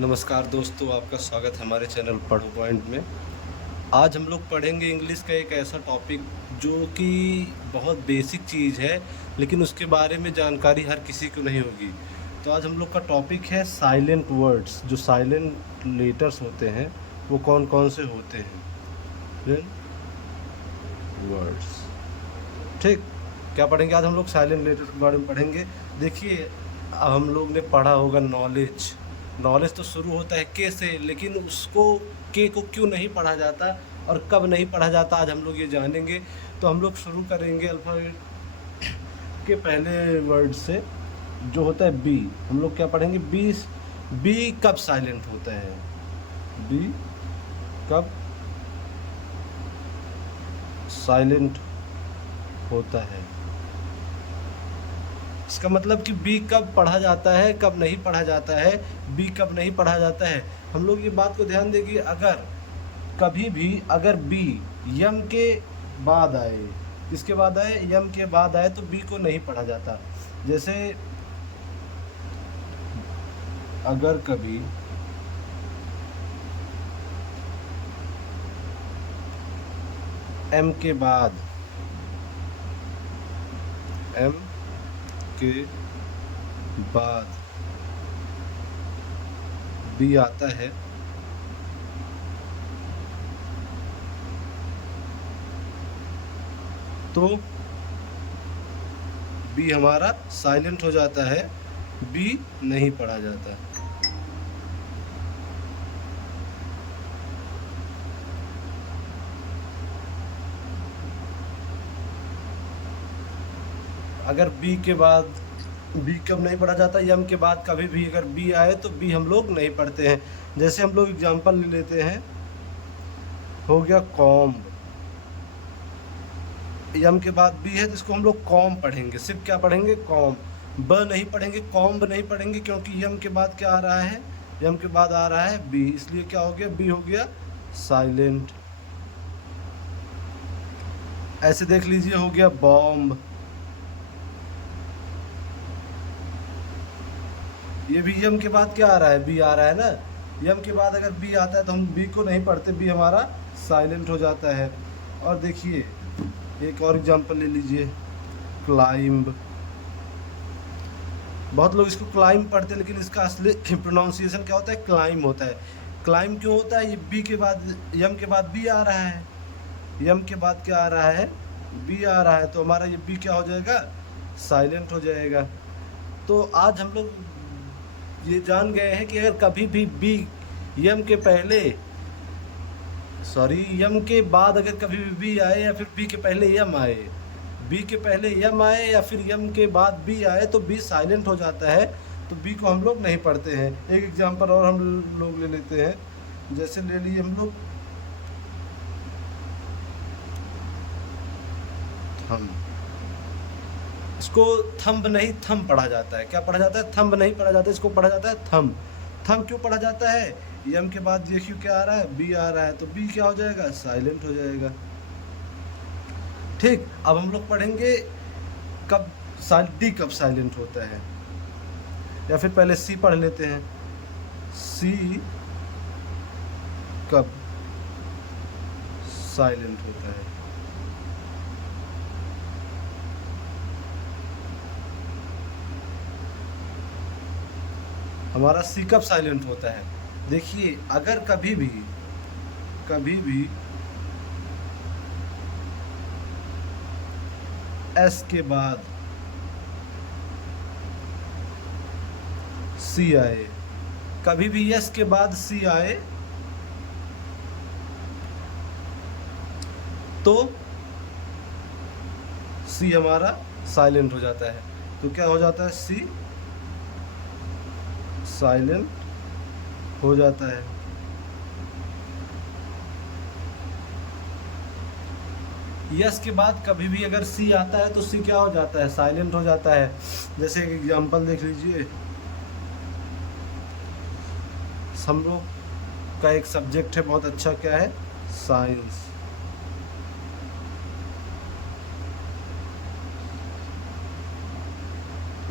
नमस्कार दोस्तों, आपका स्वागत है हमारे चैनल पढ़ो पॉइंट में। आज हम लोग पढ़ेंगे इंग्लिश का एक ऐसा टॉपिक जो कि बहुत बेसिक चीज़ है, लेकिन उसके बारे में जानकारी हर किसी को नहीं होगी। तो आज हम लोग का टॉपिक है साइलेंट वर्ड्स। जो साइलेंट लेटर्स होते हैं वो कौन कौन से होते हैं, वर्ड्स। ठीक, क्या पढ़ेंगे आज हम लोग? साइलेंट लेटर्स के बारे में पढ़ेंगे। देखिए, अब हम लोग ने पढ़ा होगा नॉलेज। नॉलेज तो शुरू होता है के से, लेकिन उसको के को क्यों नहीं पढ़ा जाता और कब नहीं पढ़ा जाता, आज हम लोग ये जानेंगे। तो हम लोग शुरू करेंगे अल्फ़ाबेट के पहले वर्ड से, जो होता है बी। हम लोग क्या पढ़ेंगे? बी। बी कब साइलेंट होता है? बी कब साइलेंट होता है? इसका मतलब कि बी कब पढ़ा जाता है, कब नहीं पढ़ा जाता है। बी कब नहीं पढ़ा जाता है, हम लोग ये बात को ध्यान देंगे। अगर कभी भी अगर बी यम के बाद आए, किसके बाद आए? यम के बाद आए, तो बी को नहीं पढ़ा जाता। जैसे अगर कभी एम के बाद एम के बाद बी आता है, तो बी हमारा साइलेंट हो जाता है, बी नहीं पढ़ा जाता। अगर बी के बाद बी कब नहीं पढ़ा जाता? यम के बाद कभी भी अगर बी आए तो बी हम लोग नहीं पढ़ते हैं। जैसे हम लोग एग्जांपल ले लेते हैं, हो गया कॉम्ब। यम के बाद बी है तो इसको हम लोग कॉम पढ़ेंगे। सिर्फ क्या पढ़ेंगे? कॉम। ब नहीं पढ़ेंगे, कॉम्ब नहीं पढ़ेंगे, क्योंकि यम के बाद क्या आ रहा है? यम के बाद आ रहा है बी, इसलिए क्या हो गया? बी हो गया साइलेंट। ऐसे देख लीजिए, हो गया बॉम्ब। ये भी यम के बाद क्या आ रहा है? बी आ रहा है ना। यम के बाद अगर बी आता है तो हम बी को नहीं पढ़ते, बी हमारा साइलेंट हो जाता है। और देखिए, एक और एग्जांपल ले लीजिए, क्लाइंब। बहुत लोग इसको क्लाइंब पढ़ते हैं, लेकिन इसका असली प्रोनाउंसिएशन क्या होता है? क्लाइम होता है। क्लाइम क्यों होता है? ये बी के बाद, यम के बाद बी आ रहा है। यम के बाद क्या आ रहा है? बी आ रहा है, तो हमारा ये बी क्या हो जाएगा? साइलेंट हो जाएगा। तो आज हम लोग ये जान गए हैं कि अगर कभी भी बी यम के पहले, सॉरी, यम के बाद अगर कभी भी बी आए या फिर बी के पहले यम आए, बी के पहले यम आए या फिर यम के बाद बी आए, तो बी साइलेंट हो जाता है, तो बी को हम लोग नहीं पढ़ते हैं। एक एग्जांपल और हम लोग ले लेते हैं। जैसे ले लिए हम लोग थम। इसको थंब नहीं थम पढ़ा जाता है। क्या पढ़ा जाता है? थंब नहीं पढ़ा जाता, इसको पढ़ा जाता है थम। थम क्यों पढ़ा जाता है? यम के बाद देखिए क्या आ रहा है? बी आ रहा है, तो बी क्या हो जाएगा? साइलेंट हो जाएगा। ठीक, अब हम लोग पढ़ेंगे कब डी कब साइलेंट होता है, या फिर पहले सी पढ़ लेते हैं। सी कब साइलेंट होता है? हमारा सी कब साइलेंट होता है? देखिए, अगर कभी भी एस के बाद सी आए, कभी भी एस के बाद सी आए, तो सी हमारा साइलेंट हो जाता है। तो क्या हो जाता है? सी साइलेंट हो जाता है। यस के बाद कभी भी अगर सी आता है तो सी क्या हो जाता है? साइलेंट हो जाता है। जैसे एक एग्जांपल देख लीजिए, हम लोग का एक सब्जेक्ट है बहुत अच्छा, क्या है? साइंस।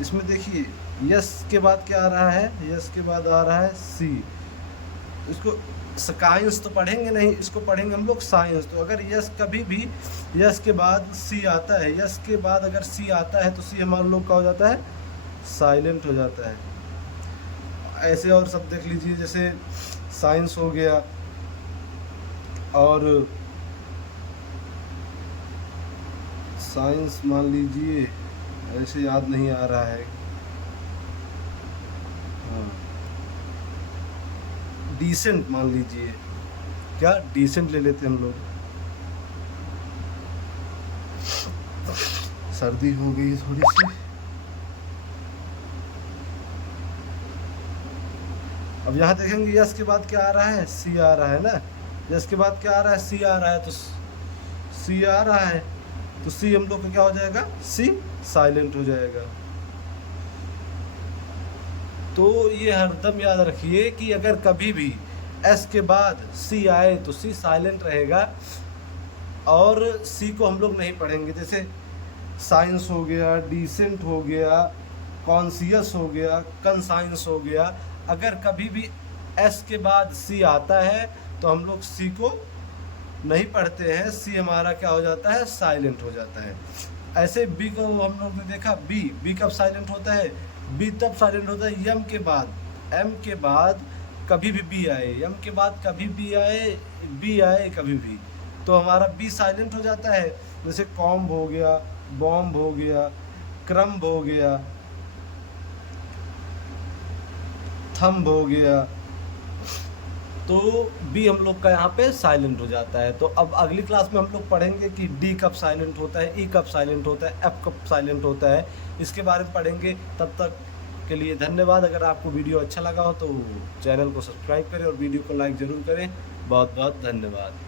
इसमें देखिए, यस के बाद क्या आ रहा है? यस के बाद आ रहा है सी। इसको साइंस तो पढ़ेंगे नहीं, इसको पढ़ेंगे हम लोग साइंस। तो अगर यस कभी भी यस के बाद सी आता है, यस के बाद अगर सी आता है तो सी हमारा लोग का हो जाता है, साइलेंट हो जाता है। ऐसे और सब देख लीजिए, जैसे साइंस हो गया, और साइंस मान लीजिए, ऐसे याद नहीं आ रहा है। हाँ, डिसेंट मान लीजिए, क्या डिसेंट ले लेते हम लोग। सर्दी हो गई थोड़ी सी। अब यहाँ देखेंगे यस के बाद क्या आ रहा है, सी आ रहा है ना। यस के बाद क्या आ रहा है, सी आ रहा है, तो सी आ रहा है तो सी हम लोग का क्या हो जाएगा, सी साइलेंट हो जाएगा। तो ये हरदम याद रखिए कि अगर कभी भी एस के बाद सी आए तो सी साइलेंट रहेगा, और सी को हम लोग नहीं पढ़ेंगे। जैसे साइंस हो गया, डिसेंट हो गया, कॉन्सियस हो गया, कंसाइंस हो गया, अगर कभी भी एस के बाद सी आता है तो हम लोग सी को नहीं पढ़ते हैं, सी हमारा क्या हो जाता है, साइलेंट हो जाता है। ऐसे बी को हम लोग ने देखा, बी कब साइलेंट होता है, बी तब साइलेंट होता है एम के बाद, एम के बाद कभी भी बी आए, एम के बाद कभी भी आए, बी आए कभी भी, तो हमारा बी साइलेंट हो जाता है। जैसे कॉम्ब हो गया, बॉम्ब हो गया, क्रम्ब हो गया, थंब हो गया, तो बी हम लोग का यहाँ पे साइलेंट हो जाता है। तो अब अगली क्लास में हम लोग पढ़ेंगे कि डी कब साइलेंट होता है, ई कब साइलेंट होता है, एफ कब साइलेंट होता है, इसके बारे में पढ़ेंगे। तब तक के लिए धन्यवाद। अगर आपको वीडियो अच्छा लगा हो तो चैनल को सब्सक्राइब करें और वीडियो को लाइक ज़रूर करें। बहुत बहुत धन्यवाद।